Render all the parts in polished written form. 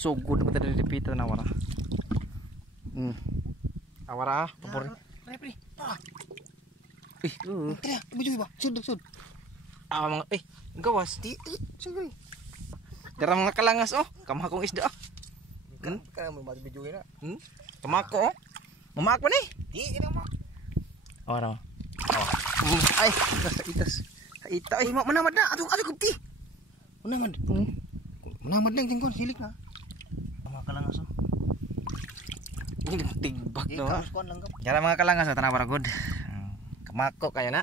So good ba tadi dipita na wara. Awara papor. Pre. Ih, Tira, baju ba? Sud. mga gawas. Sud. Dara mga kalangas oh, kamah kong isda. Kana mo baju baju na. Kamako oh. Mamako ni. Di ina mo. Awara. Ay, itas. Ita Ay, manamad na. Aduh, kupti. Manamad. Manamad na yung silik na. Mga kalangas oh. Ini tigbak no. Kuan lang ka. Jara mga kalangas oh, tanah baragod. Kamako kaya na.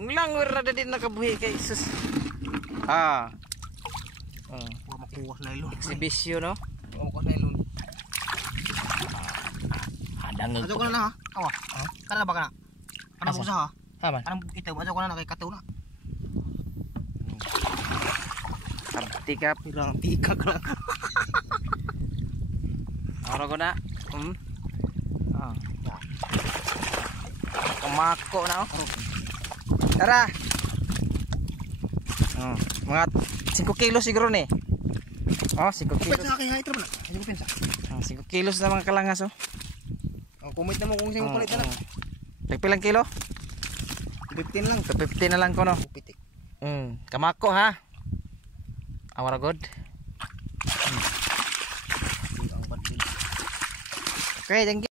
Nglangur rada din nakabuhi kay sus. Makuha na ilon. Exhibition no. Makuha na ilon. Adang Ajo ko na ha. Awa. Kana ba kana? Kana Asa? busa ha. Aman. Kana ito ajo ko na kay kataw na. Abtikap Pirang tika ka lang. ora ko na. Kamako na oh. Tara. Mga 5 kilos siguro ni. 5 kilos. Sa akin ha ito ba? Ajo ko pensa. 5 kilos na mga kalangas oh. Kumit na mo kung sino palit na lang. Pilang kilo? 15 lang. 15 na lang ko no. Pitik. Kamako ha. Awara god. Okay, thank you.